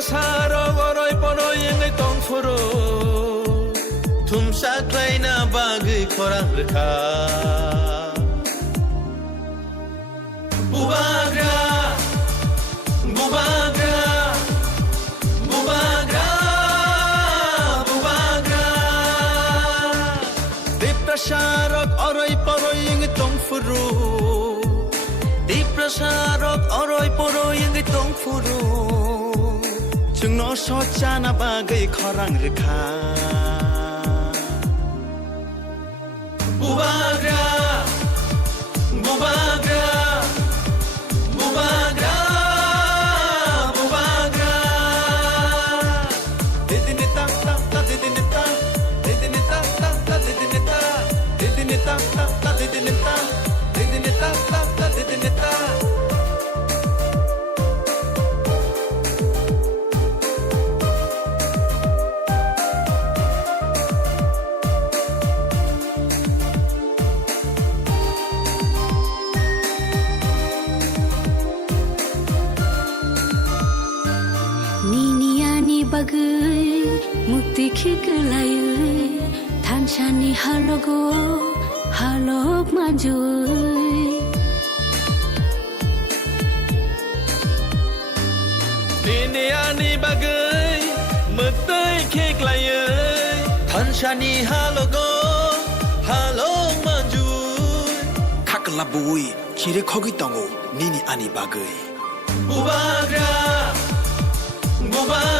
prasaro oroi poroi engai tongfuro thumsa klaina bagui khorang rekha bubagra bubagra bubagra bubagra de prasarok oroi poroi engai tongfuro de prasarok oroi poroi engai tongfuro chungno sochana bagai khorang rekha bubagra bubagra bubagra bubagra didinita ta ta didinita didinita ta ta didinita didinita ta ta didinita didinita ta ta didinita bagai mukti khiklai thanchani halogo halok majui Diniani bagai mukti khiklai thanchani halogo halok majui kaklabui kire khogi tango nini ani bagai bubagra bubagra